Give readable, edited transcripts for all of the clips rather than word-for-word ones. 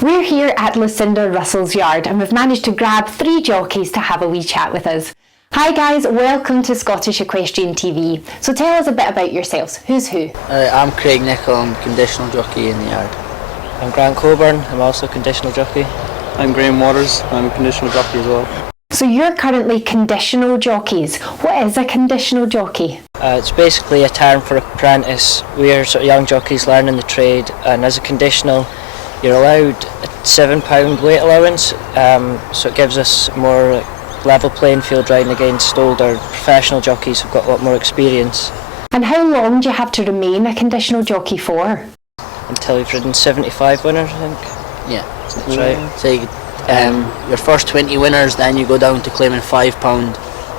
We're here at Lucinda Russell's yard and we've managed to grab 3 jockeys to have a wee chat with us. Hi guys, welcome to Scottish Equestrian TV. So tell us a bit about yourselves. Who's who? I'm Craig Nicholl, I'm conditional jockey in the yard. I'm Grant Coburn, I'm also a conditional jockey. I'm Graham Waters, I'm a conditional jockey as well. So you're currently conditional jockeys. What is a conditional jockey? It's basically a term for apprentice. We're sort of young jockeys learning the trade, and as a conditional you're allowed a £7 weight allowance, so it gives us more level playing field riding against older professional jockeys who've got a lot more experience. And how long do you have to remain a conditional jockey for? Until you've ridden 75 winners, I think. Yeah, that's right. So your first 20 winners, then you go down to claiming £5,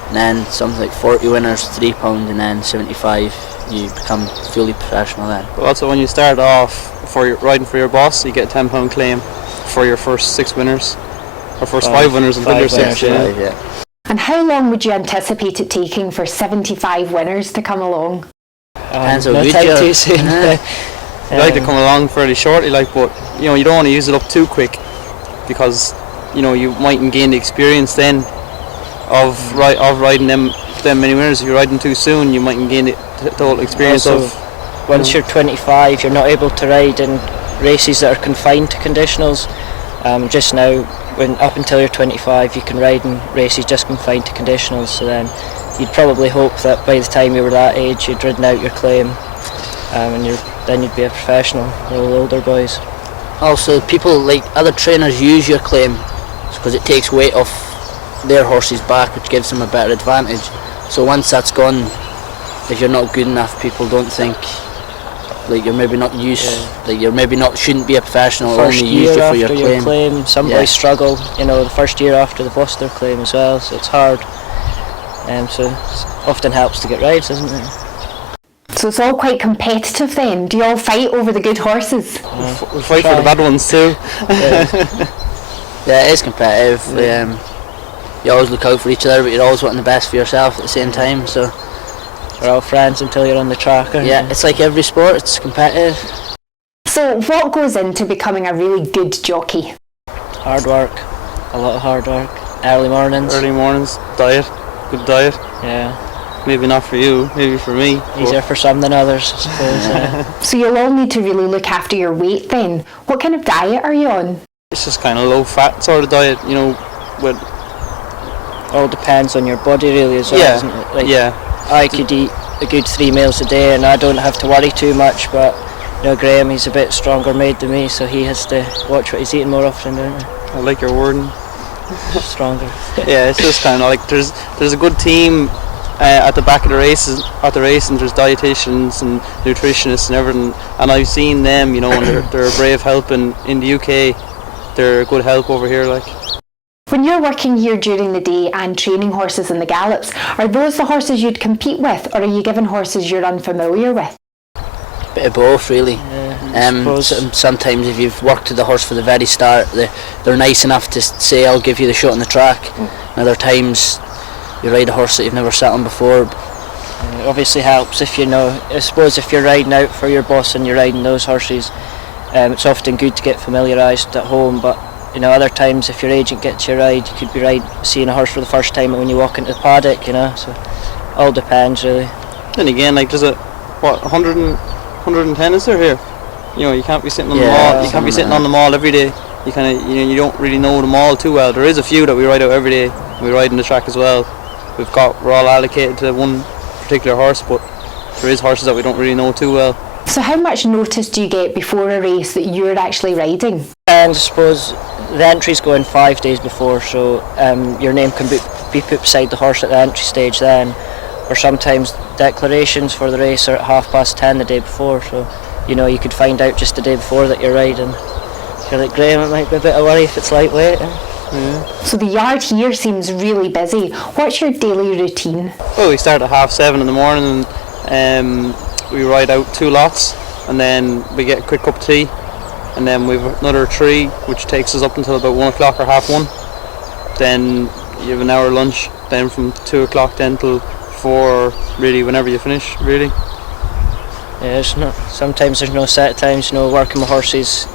and then something like 40 winners, £3, and then 75 you become fully professional then. But also when you start off riding for your boss, you get a £10 claim for your first 6 winners, or first 5 winners until you're 6. Yeah. And how long would you anticipate it taking for 75 winners to come along? Depends how no good time you are. too soon. You like to come along fairly shortly, but you don't want to use it up too quick, because you mightn't gain the experience then of riding them many winners. If you ride them too soon, you mightn't gain the whole experience also, once you're 25, you're not able to ride in races that are confined to conditionals. Just now, up until you're 25, you can ride in races just confined to conditionals. So then, you'd probably hope that by the time you were that age, you'd ridden out your claim, and then you'd be a professional, all older boys. Also, other trainers use your claim because it takes weight off their horse's back, which gives them a better advantage. So once that's gone, if you're not good enough, people don't think you're maybe not used, you're maybe not shouldn't be a professional. First only year used you for after your claim. Some boys struggle. The first year after they've lost their claim as well, so it's hard. So it often helps to get rides, doesn't it? So it's all quite competitive then. Do you all fight over the good horses? We fight for the bad ones too. Yeah, it is competitive. You always look out for each other, but you're always wanting the best for yourself at the same time. So we're all friends until you're on the track. It's like every sport, it's competitive. So what goes into becoming a really good jockey? Hard work, a lot of hard work. Early mornings, diet, good diet. Yeah. Maybe not for you, maybe for me. Easier for some than others, I suppose. So you'll all need to really look after your weight then. What kind of diet are you on? It's just kind of low fat sort of diet, with... All depends on your body really as well, isn't it? I could eat a good 3 meals a day and I don't have to worry too much, but Graham, he's a bit stronger made than me, so he has to watch what he's eating more often, don't he? I like your wording. Stronger. Yeah, it's just kind of there's a good team at the back of the race, and there's dietitians and nutritionists and everything, and I've seen them, and they're a brave help in the UK. They're a good help over here, When you're working here during the day and training horses in the gallops, are those the horses you'd compete with, or are you given horses you're unfamiliar with? Bit of both, really. Yeah, sometimes if you've worked with the horse for the very start, they're nice enough to say, I'll give you the shot on the track. Other times you ride a horse that you've never sat on before. It obviously helps if I suppose if you're riding out for your boss and you're riding those horses, it's often good to get familiarised at home, but other times if your agent gets you a ride, you could be seeing a horse for the first time when you walk into the paddock, so all depends really. Then again, there's 110 is there here? You can't be sitting on the mall. You can't be sitting on the mall every day. You you don't really know the mall too well. There is a few that we ride out every day. We ride in the track as well. We're all allocated to one particular horse, but there is horses that we don't really know too well. So how much notice do you get before a race that you're actually riding? And I suppose the entries go in 5 days before, so your name can be put beside the horse at the entry stage then, or sometimes declarations for the race are at 10:30 the day before, so you could find out just the day before that you're riding. If you're like Graham, it might be a bit of worry if it's lightweight. Yeah. So the yard here seems really busy. What's your daily routine? Well, we start at 7:30 in the morning, and we ride out 2 lots, and then we get a quick cup of tea, and then we've another 3, which takes us up until about 1 o'clock or 1:30. Then you have an hour lunch, then from 2 o'clock then till 4, really, whenever you finish, really. Yeah, sometimes there's no set times, working with horses,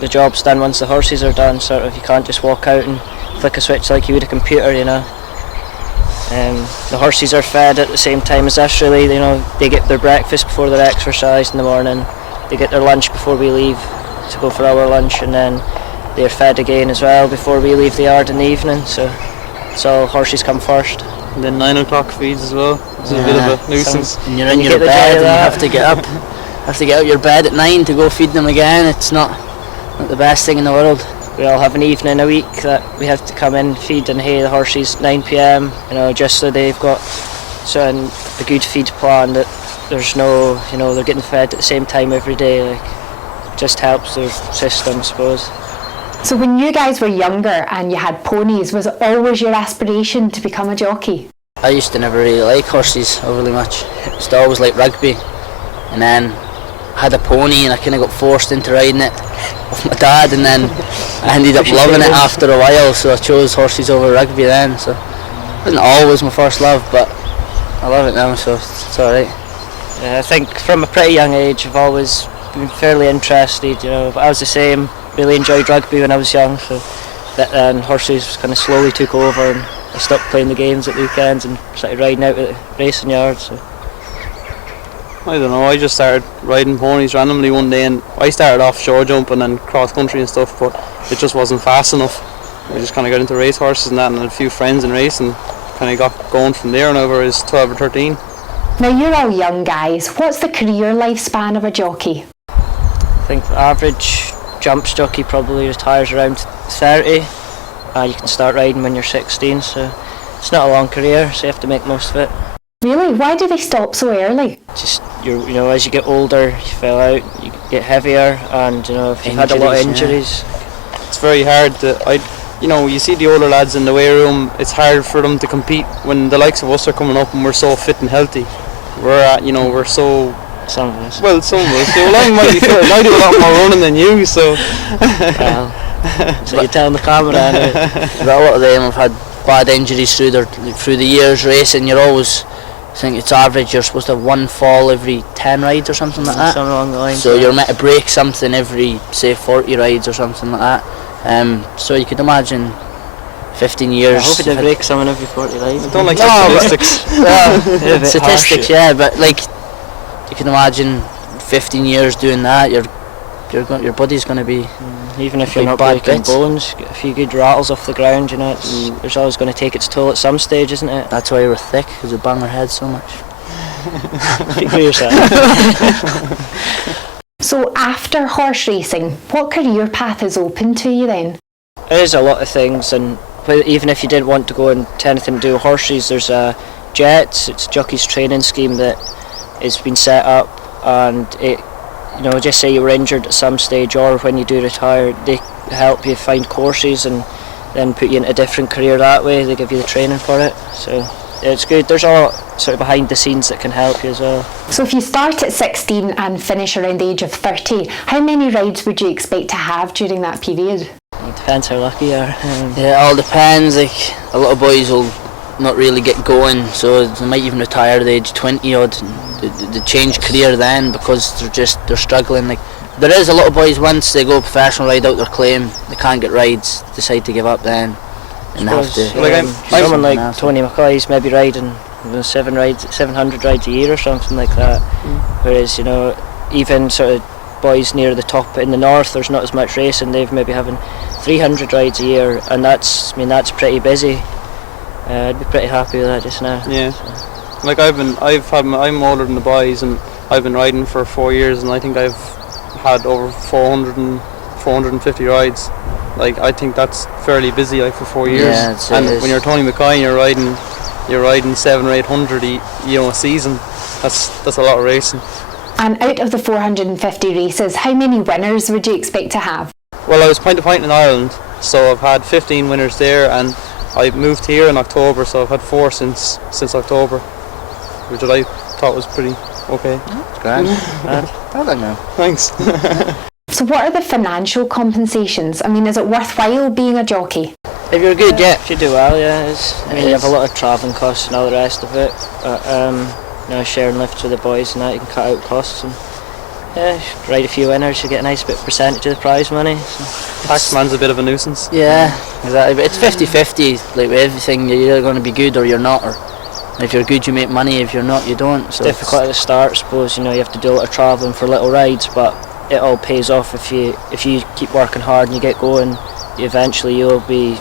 the job's done once the horses are done, sort of. You can't just walk out and flick a switch like you would a computer, The horses are fed at the same time as us, really. They get their breakfast before their exercise in the morning, they get their lunch before we leave to go for our lunch, and then they're fed again as well before we leave the yard in the evening, so horses come first. And then 9 o'clock feeds as well. It's a bit of a nuisance. And you're in your bed and you have to get up. Have to get out your bed at 9 to go feed them again. It's not the best thing in the world. We all have an evening a week that we have to come in, feed and hay the horses 9 p.m. Just so they've got a good feed plan, that there's no, they're getting fed at the same time every day. It just helps their system, I suppose. So when you guys were younger and you had ponies, was it always your aspiration to become a jockey? I used to never really like horses overly much. I used to always like rugby, and then I had a pony and I kind of got forced into riding it with my dad, and then I ended up loving it after a while, so I chose horses over rugby then. So it wasn't always my first love, but I love it now, so it's alright. Yeah, I think from a pretty young age I've always been fairly interested, but I was the same. Really enjoyed rugby when I was young, so then horses kind of slowly took over, and I stopped playing the games at weekends and started riding out at the racing yards. So. I don't know, I just started riding ponies randomly one day, and I started off show jumping and cross country and stuff, but it just wasn't fast enough. I just kind of got into race horses and that, and had a few friends in racing, kind of got going from there whenever I was 12 or 13. Now you're all young guys, what's the career lifespan of a jockey? I think the average jumps jockey probably retires around 30. You can start riding when you're 16, so it's not a long career, so you have to make most of it. Really? Why do they stop so early? Just as you get older, you fill out, you get heavier, and if you've had a lot of injuries. Yeah. It's very hard you see the older lads in the weigh room. It's hard for them to compete when the likes of us are coming up and we're so fit and healthy. We're so. Some of us. Well, some of us. I might be fit. I do a lot more running than you, so. So you're telling the camera anyway. But a lot of them have had bad injuries through the years racing. You're always, I think it's average, you're supposed to have one fall every 10 rides or something like that. Something along the lines. So you're meant to break something every, say, 40 rides or something like that. So you could imagine 15 years. I hope it did break someone every 40 rides. I don't like statistics. Statistics, yeah, but you can imagine 15 years doing that, your body's going to be even if you're not breaking bones, get a few good rattles off the ground, it's always going to take its toll at some stage, isn't it? That's why we're thick, because we bang our heads so much. Speak for yourself. So after horse racing, what career path is open to you then? There's a lot of things, and even if you didn't want to go into anything to do with horses, there's JETS, it's a jockey's training scheme that has been set up, and it, just say you were injured at some stage or when you do retire, they help you find courses and then put you into a different career that way. They give you the training for it, so it's good. There's a lot sort of behind the scenes that can help you as well. So if you start at 16 and finish around the age of 30, how many rides would you expect to have during that period? It depends how lucky you are. Yeah, it all depends. Like, a lot of boys will not really get going, so they might even retire at the age 20 odd. They change career then because they're struggling. Like, there is a lot of boys, once they go professional, ride out their claim, they can't get rides, decide to give up then, and they have to. Someone like Tony McCoy's maybe riding 700 rides a year or something like that. Whereas even sort of boys near the top in the north, there's not as much racing. They've maybe having 300 rides a year, and that's pretty busy. I'd be pretty happy with that just now. Yeah. Like I'm older than the boys, and I've been riding for 4 years, and I think I've had over 450 rides. Like, I think that's fairly busy, like, for 4 years. Yeah, and when you're Tony McCoy and you're riding 700 or 800 a season, that's a lot of racing. And out of the 450 races, how many winners would you expect to have? Well, I was point to point in Ireland, so I've had 15 winners there, and I moved here in October, so I've had 4 since October, which I thought was pretty okay. That's grand. I don't know. Thanks. So what are the financial compensations? I mean, is it worthwhile being a jockey? If you're good, yeah. If you do well, yeah. You have a lot of travelling costs and all the rest of it. Sharing lifts with the boys and that, you can cut out costs. And Yeah, ride a few winners, you get a nice bit percentage of the prize money. So. Taxman's a bit of a nuisance. Yeah, exactly. But it's 50-50. Like with everything, you're either going to be good or you're not. Or if you're good, you make money. If you're not, you don't. It's so difficult at the start, I suppose. You have to do a lot of travelling for little rides, but it all pays off if you keep working hard and you get going. Eventually, you'll be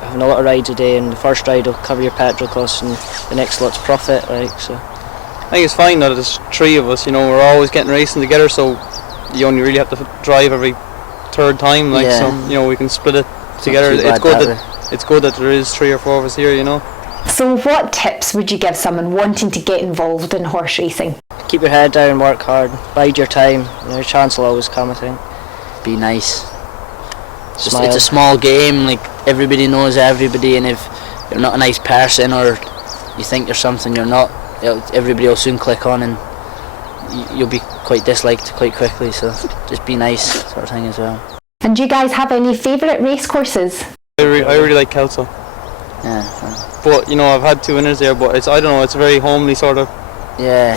having a lot of rides a day, and the first ride will cover your petrol costs, and the next lot's profit. So. I think it's fine that there's 3 of us. We're always getting racing together, so you only really have to drive every third time. So we can split it together. It's good that there is 3 or 4 of us here. So what tips would you give someone wanting to get involved in horse racing? Keep your head down, work hard, bide your time. Your chance will always come, I think. be nice. It's a small game. Like everybody knows everybody, and if you're not a nice person or you think you're something you're not, everybody will soon click on and you'll be quite disliked quite quickly, so just be nice sort of thing as well. And do you guys have any favourite race courses? I really like Kelso. Yeah. But I've had 2 winners there, but it's a very homely sort of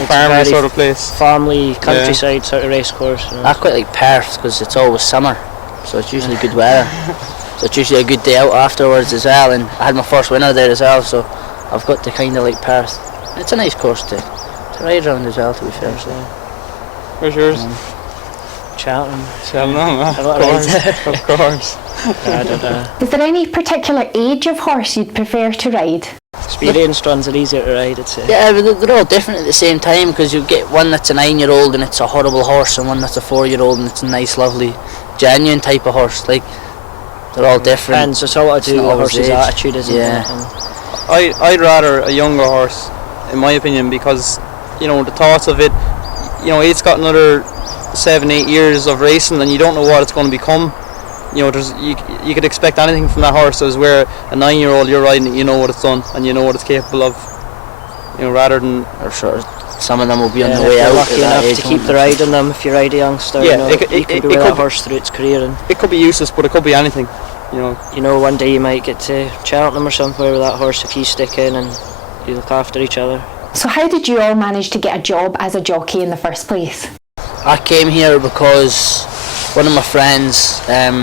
farming sort of place. Family, countryside sort of race course. I quite like Perth because it's always summer, so it's usually good weather. So it's usually a good day out afterwards as well, and I had my first winner there as well, so I've got to kind of like Perth. It's a nice course to ride around as well, to be fair. So. Where's yours? Cheltenham. Of course. I don't know. Is there any particular age of horse you'd prefer to ride? Experienced ones are easier to ride, I'd say. Yeah, but they're all different at the same time, because you get one that's a 9-year-old and it's a horrible horse, and one that's a 4-year-old and it's a nice, lovely, genuine type of horse. Like, they're all different. Depends, it's all what to do with the horse's attitude, isn't it? I'd rather a younger horse, in my opinion, because the thoughts of it, it's got another 7-8 years of racing, and you don't know what it's going to become. You could expect anything from that horse, as where a 9-year-old you're riding it, you know what it's done and you know what it's capable of. Rather than some of them will be on the way out. Lucky enough to keep the ride on them if you ride a youngster. It could be with that horse through its career, and it could be useless, but it could be anything. One day you might get to Cheltenham or somewhere with that horse if you stick in and you look after each other. So how did you all manage to get a job as a jockey in the first place? I came here because one of my friends that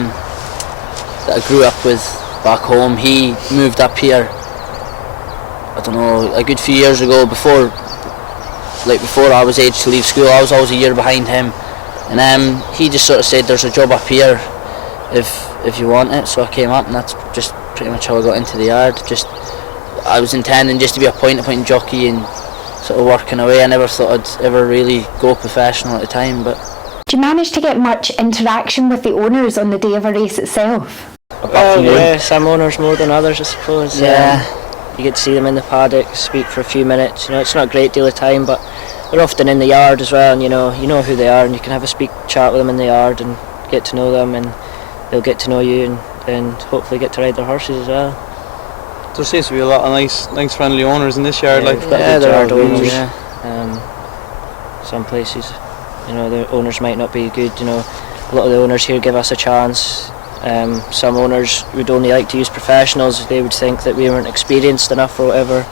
I grew up with back home, he moved up here, I don't know, a good few years ago, before I was age to leave school. I was always a year behind him, and he just sort of said there's a job up here if you want it, so I came up, and that's just pretty much how I got into the yard. I was intending just to be a point-to-point jockey and sort of working away. I never thought I'd ever really go professional at the time, but... Do you manage to get much interaction with the owners on the day of a race itself? Some owners more than others, I suppose. Yeah. You get to see them in the paddock, speak for a few minutes. It's not a great deal of time, but they're often in the yard as well, and you know who they are, and you can have a chat with them in the yard and get to know them, and they'll get to know you, and hopefully get to ride their horses as well. There seems to be a lot of nice friendly owners in this yard. There are owners. Some places, the owners might not be good. A lot of the owners here give us a chance. Some owners would only like to use professionals. They would think that we weren't experienced enough or whatever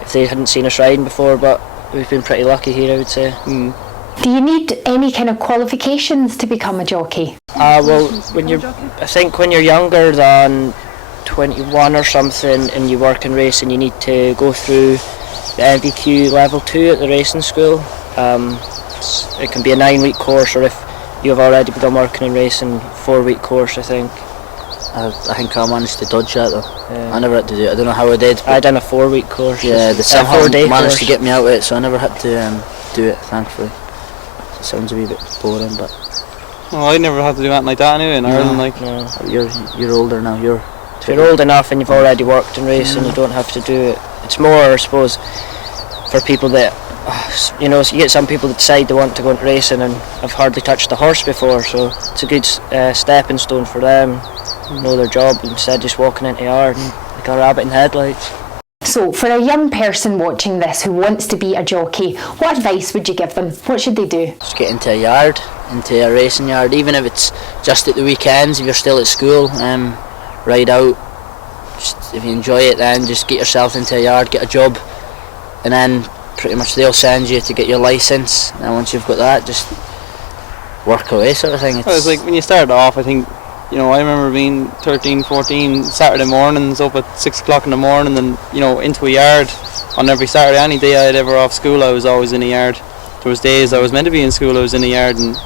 if they hadn't seen us riding before, but we've been pretty lucky here, I would say. Do you need any kind of qualifications to become a jockey? When you're younger than 21 or something and you work in racing, you need to go through the MVQ level 2 at the racing school. It can be a 9-week course, or if you've already begun working in racing, 4-week course, I think. I think I managed to dodge that though. Yeah. I never had to do it. I don't know how I did. I done a 4-week course. Yeah, they somehow managed to get me out of it, so I never had to do it, thankfully. It sounds a wee bit boring, but... I never had to do anything like that anyway in Ireland. No. You're older now. If you're old enough and you've already worked in racing, you don't have to do it. It's more, I suppose, for people that, you get some people that decide they want to go into racing and have hardly touched a horse before, so it's a good stepping stone for them. Know their job instead of just walking into yard and like a rabbit in headlights. So, for a young person watching this who wants to be a jockey, what advice would you give them? What should they do? Just get into a yard, into a racing yard, even if it's just at the weekends, if you're still at school. Ride out. Just, if you enjoy it, then just get yourself into a yard, get a job, and then pretty much they'll send you to get your licence. And once you've got that, just work away sort of thing. Well, it's like when you started off, I think, I remember being 13, 14, Saturday mornings up at 6 o'clock in the morning and, into a yard on every Saturday. Any day I had ever off school, I was always in a yard. There was days I was meant to be in school, I was in the yard and,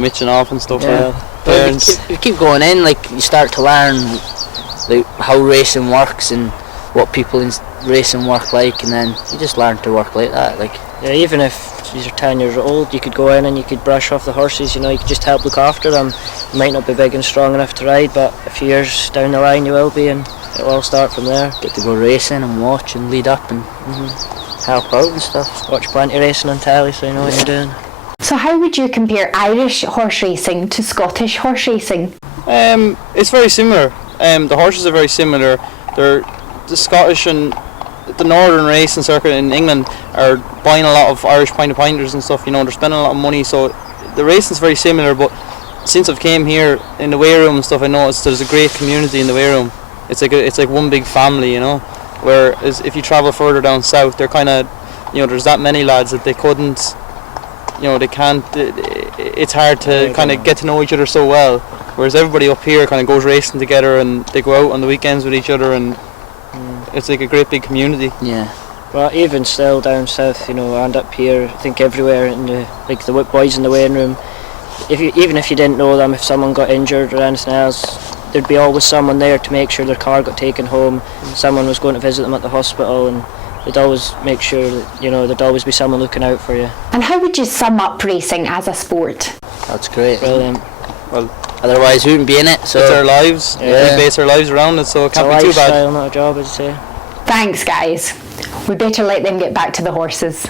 mitching off and stuff. Yeah. Well, you keep going in, like you start to learn like how racing works and what people in racing work like, and then you just learn to work like that. Like, yeah, even if you're 10 years old, you could go in and you could brush off the horses, you could just help look after them. You might not be big and strong enough to ride, but a few years down the line you will be, and it'll all start from there. Get to go racing and watch and lead up and help out and stuff. Watch plenty of racing on telly, so you know what you're doing. So how would you compare Irish horse racing to Scottish horse racing? It's very similar. The horses are very similar. They're the Scottish and the northern racing circuit in England are buying a lot of Irish pointers and stuff. They're spending a lot of money, so the racing's very similar. But since I've came here in the weigh room and stuff, I noticed there's a great community in the weigh room. It's like one big family, Whereas if you travel further down south, they're kind of, there's that many lads that they couldn't, they can't. It's hard to kind of get to know each other so well. Whereas everybody up here kind of goes racing together and they go out on the weekends with each other, and it's like a great big community. Yeah. Well, even still down south, and up here, I think everywhere in the whip boys in the weighing room, even if you didn't know them, if someone got injured or anything else, there'd be always someone there to make sure their car got taken home. Someone was going to visit them at the hospital, and they'd always make sure that there'd always be someone looking out for you. And how would you sum up racing as a sport? That's great. Brilliant. Well, otherwise we wouldn't be in it. So it's our lives. Yeah. We base our lives around it, so it can't be too bad. It's a lifestyle, not a job, I'd say. Thanks, guys. We better let them get back to the horses.